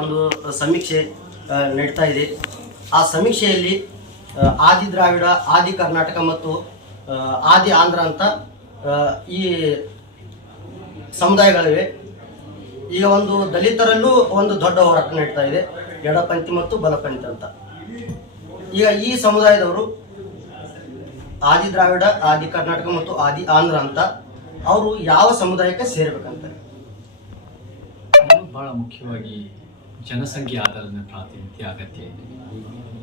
ಒಂದು ಸಮೀಕ್ಷೆ ನಡೀತಾ ಇದೆ. ಆ ಸಮೀಕ್ಷೆಯಲ್ಲಿ ಆದಿ ದ್ರಾವಿಡ, ಆದಿ ಕರ್ನಾಟಕ ಮತ್ತು ಆದಿ ಆಂಧ್ರ ಅಂತ ಈ ಸಮುದಾಯಗಳಿವೆ. ಈಗ ಒಂದು ದಲಿತರಲ್ಲೂ ಒಂದು ದೊಡ್ಡ ಹೋರಾಟ ನಡೀತಾ ಇದೆ, ಎಡಪಂಥಿ ಮತ್ತು ಬಲಪಂಥಿ ಅಂತ. ಈಗ ಈ ಸಮುದಾಯದವರು ಆದಿ ದ್ರಾವಿಡ, ಆದಿ ಕರ್ನಾಟಕ ಮತ್ತು ಆದಿ ಆಂಧ್ರ ಅಂತ ಅವರು ಯಾವ ಸಮುದಾಯಕ್ಕೆ ಸೇರ್ಬೇಕಂತ? ಬಹಳ ಮುಖ್ಯವಾಗಿ ಜನಸಂಖ್ಯೆ ಆಧಾರದ ಮೇಲೆ ಪ್ರಾತಿನಿಧ್ಯ ಅಗತ್ಯ ಇದೆ.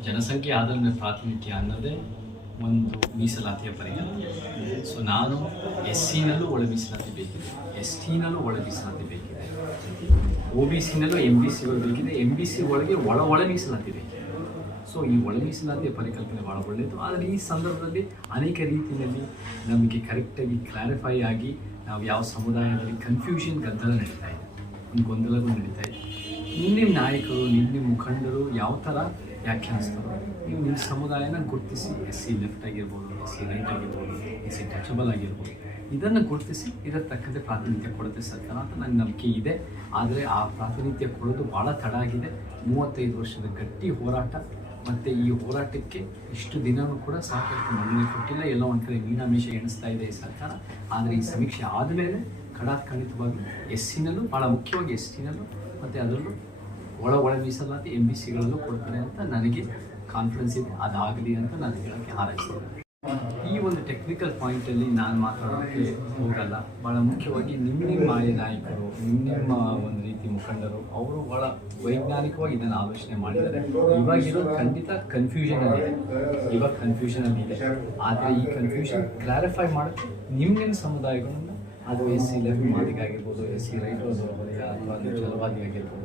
ಜನಸಂಖ್ಯೆ ಆಧಾರದ ಮೇಲೆ ಪ್ರಾತಿನಿಧ್ಯ ಅನ್ನೋದೇ ಒಂದು ಮೀಸಲಾತಿಯ ಪರಿಗಣನೆ. ಸೊ ನಾನು SC ನಲ್ಲೂ ಒಳ ಮೀಸಲಾತಿ ಬೇಕಿದೆ, ST ನಲ್ಲೂ ಒಳ ಮೀಸಲಾತಿ ಬೇಕಿದೆ, OBC ನಲ್ಲೂ MBC ಬೇಕಿದೆ, MBC ಒಳಗೆ ಒಳ ಮೀಸಲಾತಿ ಬೇಕಿದೆ. ಸೊ ಈ ಒಳ ಮೀಸಲಾತಿಯ ಪರಿಕಲ್ಪನೆ ಭಾಳ ಒಳ್ಳೆಯದು. ಆದರೆ ಈ ಸಂದರ್ಭದಲ್ಲಿ ಅನೇಕ ರೀತಿಯಲ್ಲಿ ನಮಗೆ ಕರೆಕ್ಟಾಗಿ ಕ್ಲಾರಿಫೈ ಆಗಿ ನಾವು ಯಾವ ಸಮುದಾಯದಲ್ಲಿ ಕನ್ಫ್ಯೂಷನ್ ಗದ್ದಲ ನಡೀತಾ ಇದೆ, ಒಂದು ಗೊಂದಲಗಳು ನಡೀತಾ ಇದೆ. ನಿಮ್ಮ ನಾಯಕರು, ನಿಮ್ಮ ಮುಖಂಡರು ಯಾವ ಥರ ವ್ಯಾಖ್ಯಾನಿಸ್ತಾರೋ ನೀವು ನಿಮ್ಮ ಸಮುದಾಯನ ಗುರುತಿಸಿ, SC ಲೆಫ್ಟ್ ಆಗಿರ್ಬೋದು, SC ರೈಟ್ ಆಗಿರ್ಬೋದು, SC ಟಚಬಲ್ ಆಗಿರ್ಬೋದು, ಇದನ್ನು ಗುರುತಿಸಿ ಇದರ ತಕ್ಕಂತೆ ಪ್ರಾತಿನಿಧ್ಯ ಕೊಡುತ್ತೆ ಸರ್ಕಾರ ಅಂತ ನನ್ನ ನಂಬಿಕೆ ಇದೆ. ಆದರೆ ಆ ಪ್ರಾತಿನಿಧ್ಯ ಕೊಡೋದು ಭಾಳ ತಡ ಆಗಿದೆ. 35 ವರ್ಷದ ಗಟ್ಟಿ ಹೋರಾಟ ಮತ್ತು ಈ ಹೋರಾಟಕ್ಕೆ ಇಷ್ಟು ದಿನವೂ ಕೂಡ ಸಾಕಷ್ಟು ಮನ್ನಣೆ ಕೊಟ್ಟಿಲ್ಲ. ಎಲ್ಲ ಒಂದು ಕಡೆ ಮೀನಾಮೇಷ ಎಣಿಸ್ತಾ ಇದೆ ಈ ಸರ್ಕಾರ. ಆದರೆ ಈ ಸಮೀಕ್ಷೆ ಆದಮೇಲೆ ಖಂಡಿತವಾಗಿ SC ನಲ್ಲೂ ಭಾಳ ಮುಖ್ಯವಾಗಿ ST ನಲ್ಲೂ ಮತ್ತು ಅದರಲ್ಲೂ ಒಳ ಮೀಸಲಾತಿ MBCಗಳಲ್ಲೂ ಕೊಡ್ತಾರೆ ಅಂತ ನನಗೆ ಕಾನ್ಫಿಡೆನ್ಸ್ ಇದೆ. ಅದಾಗಲಿ ಅಂತ ನಾನು ಹೇಳೋಕ್ಕೆ ಹಾರೈಸ್ತೇನೆ. ಈ ಒಂದು ಟೆಕ್ನಿಕಲ್ ಪಾಯಿಂಟಲ್ಲಿ ನಾನು ಮಾತಾಡೋಕ್ಕೆ ಹೋಗಲ್ಲ. ಭಾಳ ಮುಖ್ಯವಾಗಿ ನಿಮ್ಮ ಆಯ ನಾಯಕರು, ನಿಮ್ಮ ಒಂದು ರೀತಿ ಮುಖಂಡರು ಅವರು ಭಾಳ ವೈಜ್ಞಾನಿಕವಾಗಿ ಇದನ್ನು ಆಲೋಚನೆ ಮಾಡಿದ್ದಾರೆ. ಇವಾಗಿರೋದು ಖಂಡಿತ ಕನ್ಫ್ಯೂಷನಲ್ಲಿದೆ. ಇದೆ. ಆದರೆ ಈ ಕನ್ಫ್ಯೂಷನ್ ಕ್ಲಾರಿಫೈ ಮಾಡೋಕ್ಕೆ ನಿಮ್ಮ ಸಮುದಾಯಗಳನ್ನು, ಅದು SC ಲೆಫ್ಟ್ ಮಾದಿಗಾಗಿರ್ಬೋದು, SC ರೈಟ್ ಅಥವಾ ಛಲವಾದಿಗಾಗಿರ್ಬೋದು,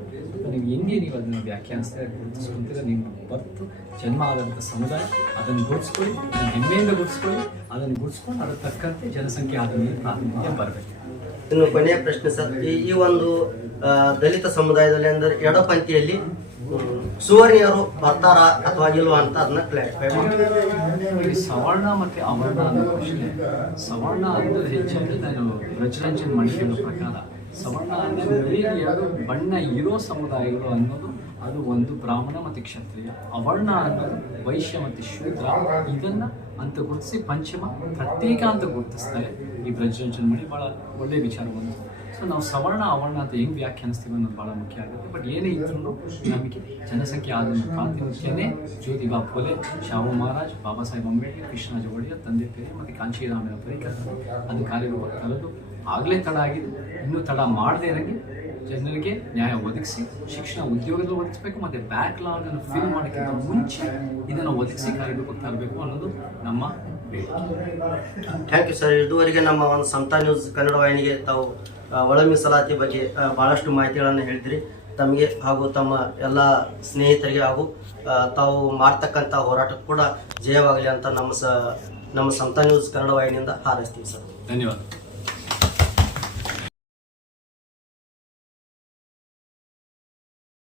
ನೀವು ಹೆಂಗೆ ನೀವು ಅದನ್ನು ವ್ಯಾಖ್ಯಾನಿಸ್ತಾ ಗುರುತಿಸ್ಕೊಂತೀರ, ನಿಮ್ಮ ಬರ್ತು ಜನ್ಮ ಆದಂಥ ಸಮುದಾಯ ಅದನ್ನು ಗುರುತಿಸ್ಕೊಳ್ಳಿ, ಅದನ್ನು ಹೆಮ್ಮೆಯಿಂದ ಗುರುತಿಸ್ಕೊಳ್ಳಿ, ಅದನ್ನು ಗುರುತಿಸ್ಕೊಂಡು ಅದರ ತಕ್ಕಂತೆ ಜನಸಂಖ್ಯೆ ಆದ ಪ್ರಾತಿನಿಧ್ಯ ಬರಬೇಕು. ಇನ್ನು ಕೊನೆಯ ಪ್ರಶ್ನೆ ಸರ್, ಈ ಒಂದು ದಲಿತ ಸಮುದಾಯದಲ್ಲಿ ಅಂದರೆ ಎಡಪಂಥಿಯಲ್ಲಿ ಸುವರ್ಣಿಯರು ಬರ್ತಾರಾ ಅಥವಾ ಇಲ್ವಾ ಅಂತ ಅದನ್ನ ಕ್ಲಾರಿಫೈ ಮಾಡಿ. ಸವರ್ಣ ಮತ್ತು ಅವರ್ಣ ಅನ್ನೋ ಪ್ರಶ್ನೆ. ಸವರ್ಣ ಅಂದರೆ ಹೆಚ್ಚಾಗಿ ನಾನು ಪ್ರಚರಂಜನ್ ಮಾಡಿರೋ ಪ್ರಕಾರ ಸವರ್ಣ ಅಂದರೆ ಬೇರೆ ಎರಡು ಬಣ್ಣ ಇರೋ ಸಮುದಾಯಗಳು ಅನ್ನೋದು ಅದು ಒಂದು ಬ್ರಾಹ್ಮಣ ಮತ್ತು ಕ್ಷತ್ರಿಯ. ಅವರ್ಣ ಅನ್ನೋದು ವೈಶ್ಯ ಮತ್ತು ಶೂದ್ರ. ಇದನ್ನು ಅಂತ ಗುರುತಿಸಿ ಪಂಚಮ ಪ್ರತ್ಯೇಕ ಅಂತ ಗುರುತಿಸ್ತಾರೆ ಈ ಪ್ರಚರಂಜನ್ ಮಾಡಿ. ಭಾಳ ಒಳ್ಳೆಯ ವಿಚಾರ ಬಂತು. ಸೊ ನಾವು ಸವರ್ಣ ಅವರ್ಣ ಅಂತ ಹೆಂಗೆ ವ್ಯಾಖ್ಯಾನಿಸ್ತೀವಿ ಅನ್ನೋದು ಭಾಳ ಮುಖ್ಯ ಆಗುತ್ತೆ. ಬಟ್ ಏನೇ ಇದ್ರೂ ನಮಗೆ ಜನಸಂಖ್ಯೆ ಆದ ಪ್ರಾತಿನಿಧ್ಯನೇ ಜ್ಯೋತಿಬಾ ಫುಲೆ, ಶಾಹು ಮಹಾರಾಜ್, ಬಾಬಾ ಸಾಹೇಬ್ ಅಂಬೇಡ್ಕರ್, ಕೃಷ್ಣರಾಜ ಒಡೆಯರ್, ತಂದೆ ಪೇರೆ ಮತ್ತು ಕಾಂಚೀರಾಮನ ಪರಿಕಲ್ಪನೆ ಅದು ಕಾರ್ಯರೂಪಕ್ಕೆ ತರೋದು ಆಗಲೇ ತಡ ಆಗಿದೆ. ಇನ್ನೂ ತಡ ಮಾಡದೇ ಇರೋಂಗೆ ಜನರಿಗೆ ನ್ಯಾಯ ಒದಗಿಸಿ, ಶಿಕ್ಷಣ ಉದ್ಯೋಗದಲ್ಲಿ ಒದಗಿಸಬೇಕು ಮತ್ತು ಬ್ಯಾಕ್ಲಾಗನ್ನು ಫಿಲ್ ಮಾಡೋಕ್ಕಿಂತ ಮುಂಚೆ ಇದನ್ನು ಒದಗಿಸಿ ಕಾರ್ಯರೂಪಕ್ಕೆ ತರಬೇಕು ಅನ್ನೋದು ನಮ್ಮ ಬೇಡಿಕೆ. Thank you sir. ಇದುವರೆಗೆ ನಮ್ಮ ಒಂದು ಸಮತಾ ನ್ಯೂಸ್ ಕನ್ನಡ ವಾಹಿನಿಗೆ ತಾವು ಒಳ ಮೀಸಲಾತಿ ಬಗ್ಗೆ ಭಾಳಷ್ಟು ಮಾಹಿತಿಗಳನ್ನು ಹೇಳಿದ್ರಿ. ತಮಗೆ ಹಾಗೂ ತಮ್ಮ ಎಲ್ಲ ಸ್ನೇಹಿತರಿಗೆ ಹಾಗೂ ತಾವು ಮಾಡ್ತಕ್ಕಂಥ ಹೋರಾಟಕ್ಕೆ ಕೂಡ ಜಯವಾಗಲಿ ಅಂತ ನಮ್ಮ ಸಮತಾ ನ್ಯೂಸ್ ಕನ್ನಡ ವಾಹಿನಿಯಿಂದ ಹಾರೈಸ್ತೀವಿ ಸರ್. ಧನ್ಯವಾದ.